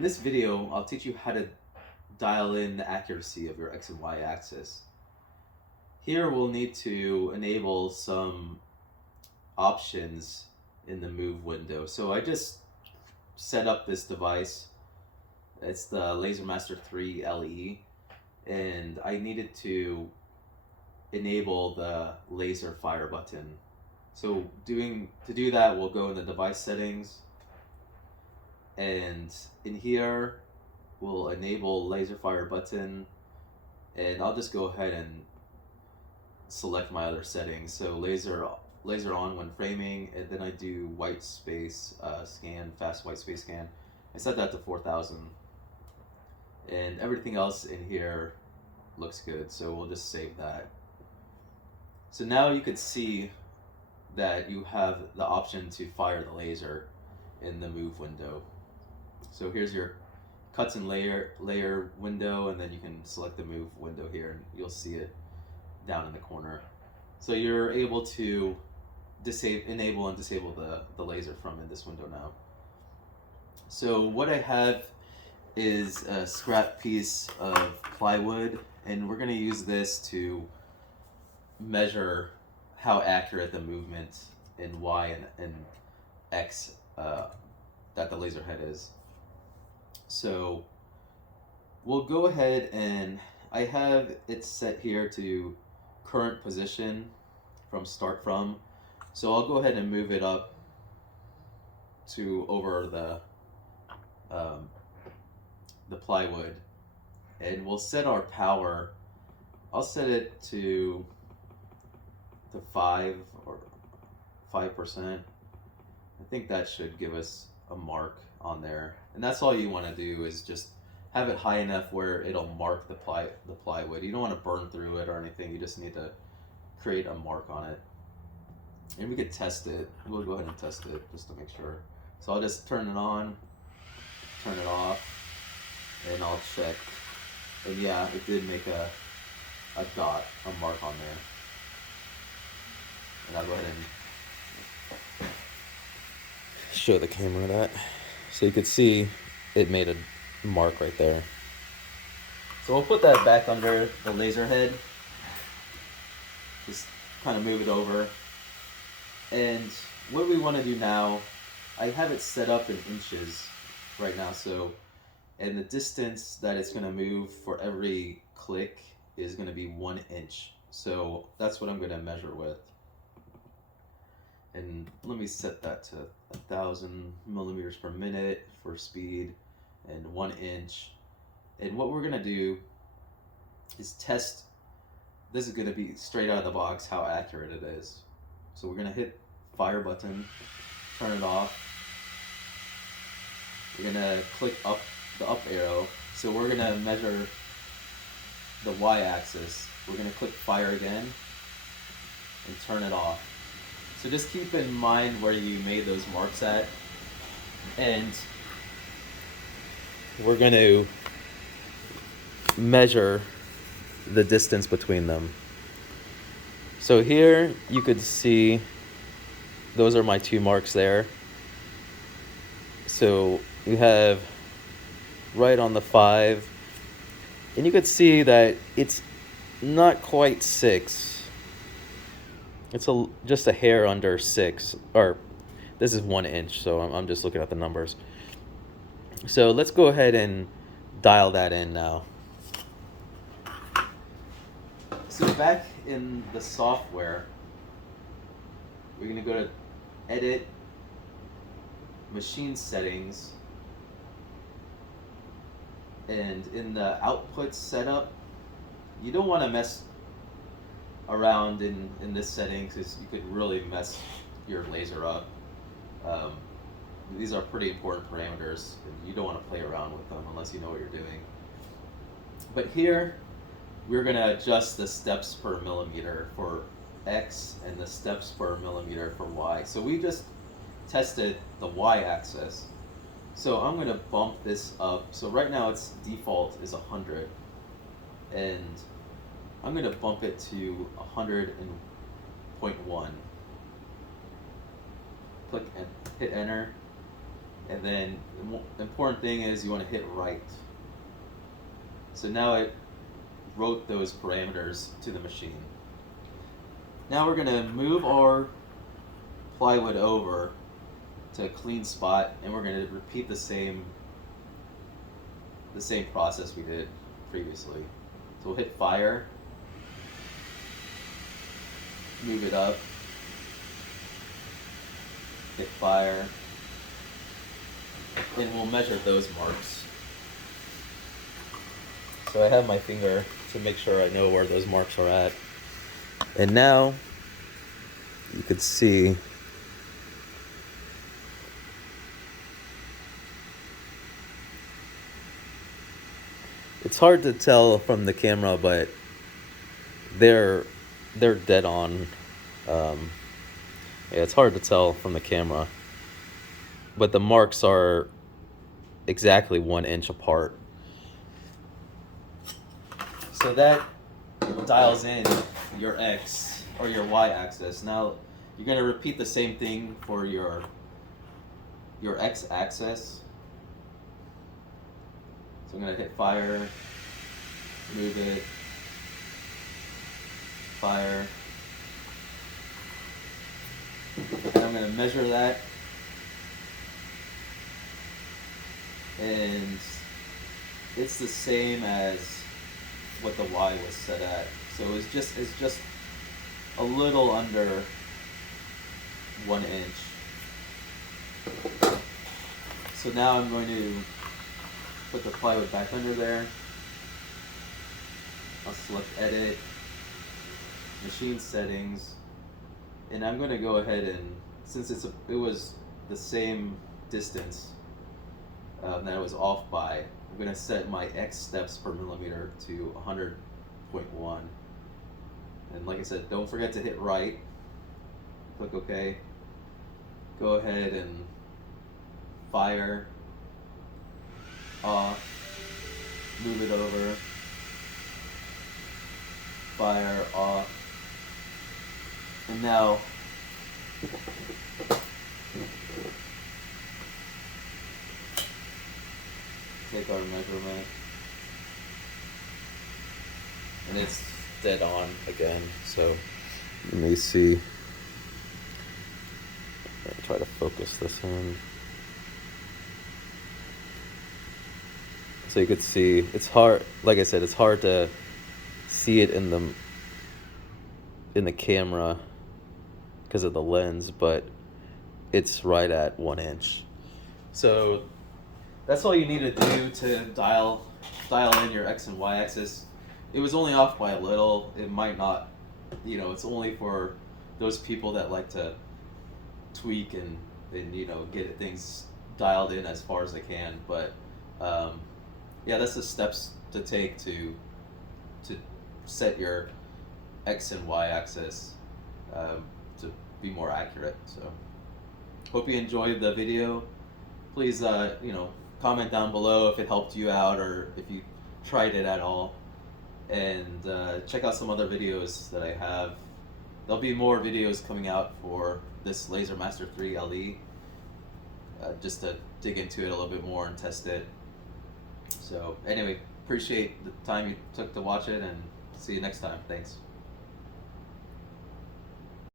In this video, I'll teach you how to dial in the accuracy of your X and Y axis. Here we'll need to enable some options in the move window. So I just set up this device. It's the Laser Master 3 LE, and I needed to enable the laser fire button. So to do that, we'll go in the device settings, and in here we'll enable laser fire button, and I'll just go ahead and select my other settings. So laser on when framing, and then I do white space scan, fast white space scan. I set that to 4000, and everything else in here looks good, so we'll just save that. So now you can see that you have the option to fire the laser in the move window. So here's your cuts and layer window, and then you can select the move window here, and you'll see it down in the corner. So you're able to enable and disable the laser from in this window now. So what I have is a scrap piece of plywood, and we're going to use this to measure how accurate the movement in Y and X that the laser head is. So we'll go ahead, and I have it set here to current position from start from. So I'll go ahead and move it up to over the plywood, and we'll set our power. I'll set it to 5 or 5%. I think that should give us a mark on there, and that's all you want to do is just have it high enough where it'll mark the plywood. You don't want to burn through it or anything. You just need to create a mark on it, and we could test it. We'll go ahead and test it just to make sure. So I'll just turn it on, turn it off, and I'll check, and yeah, it did make a dot, a mark on there. And I'll go ahead and show the camera that. So you could see it made a mark right there. So we'll put that back under the laser head. Just kind of move it over. And what we want to do now, I have it set up in inches right now. So, and the distance that it's going to move for every click is going to be 1 inch. So that's what I'm going to measure with. And let me set that to 1000 millimeters per minute for speed and 1 inch. And what we're gonna do is test, this is gonna be straight out of the box how accurate it is. So we're gonna hit fire button, turn it off. We're gonna click up the up arrow. So we're gonna measure the Y axis. We're gonna click fire again and turn it off. So just keep in mind where you made those marks at, and we're going to measure the distance between them. So here you could see those are my 2 marks there. So you have right on the 5, and you could see that it's not quite 6. It's just a hair under 6, or this is 1 inch, so I'm just looking at the numbers. So let's go ahead and dial that in now. So back in the software, we're going to go to Edit, Machine Settings, and in the Output Setup, you don't want to mess around in this setting because you could really mess your laser up. These are pretty important parameters, and you don't want to play around with them unless you know what you're doing. But here we're going to adjust the steps per millimeter for X and the steps per millimeter for Y. So we just tested the Y axis, so I'm going to bump this up. So right now its default is 100, and I'm going to bump it to 100.1. Click and hit enter, And then the important thing is you want to hit right. So now it wrote those parameters to the machine. Now we're going to move our plywood over to a clean spot, and we're going to repeat the same process we did previously. So we'll hit fire, move it up, hit fire, and we'll measure those marks. So I have my finger to make sure I know where those marks are at. And now you could see it's hard to tell from the camera, but they're dead on. Yeah, it's hard to tell from the camera, but the marks are exactly 1 inch apart. So that dials in your X or your Y axis. Now you're going to repeat the same thing for your X axis. So I'm going to hit fire, move it, fire, and I'm going to measure that, and it's the same as what the Y was set at. So it's just a little under 1 inch. So now I'm going to put the plywood back under there. I'll select edit, machine settings, and I'm going to go ahead and, since it was the same distance that it was off by, I'm going to set my X steps per millimeter to 100.1. And like I said, don't forget to hit right, click OK, go ahead and fire, off, move it over, fire, off, and now take our measurement, and it's dead on again. So let me see. I'll try to focus this in. So you could see, it's hard, like I said, it's hard to see it in the camera because of the lens, but it's right at 1 inch. So that's all you need to do to dial in your X and Y axis. It was only off by a little. It might not, it's only for those people that like to tweak and get things dialed in as far as they can. But yeah, that's the steps to take to set your X and Y axis to be more accurate. So hope you enjoyed the video. Please comment down below if it helped you out or if you tried it at all, and check out some other videos that I have. There'll be more videos coming out for this Laser Master 3 LE, just to dig into it a little bit more and test it. So anyway, appreciate the time you took to watch it, and see you next time. Thanks.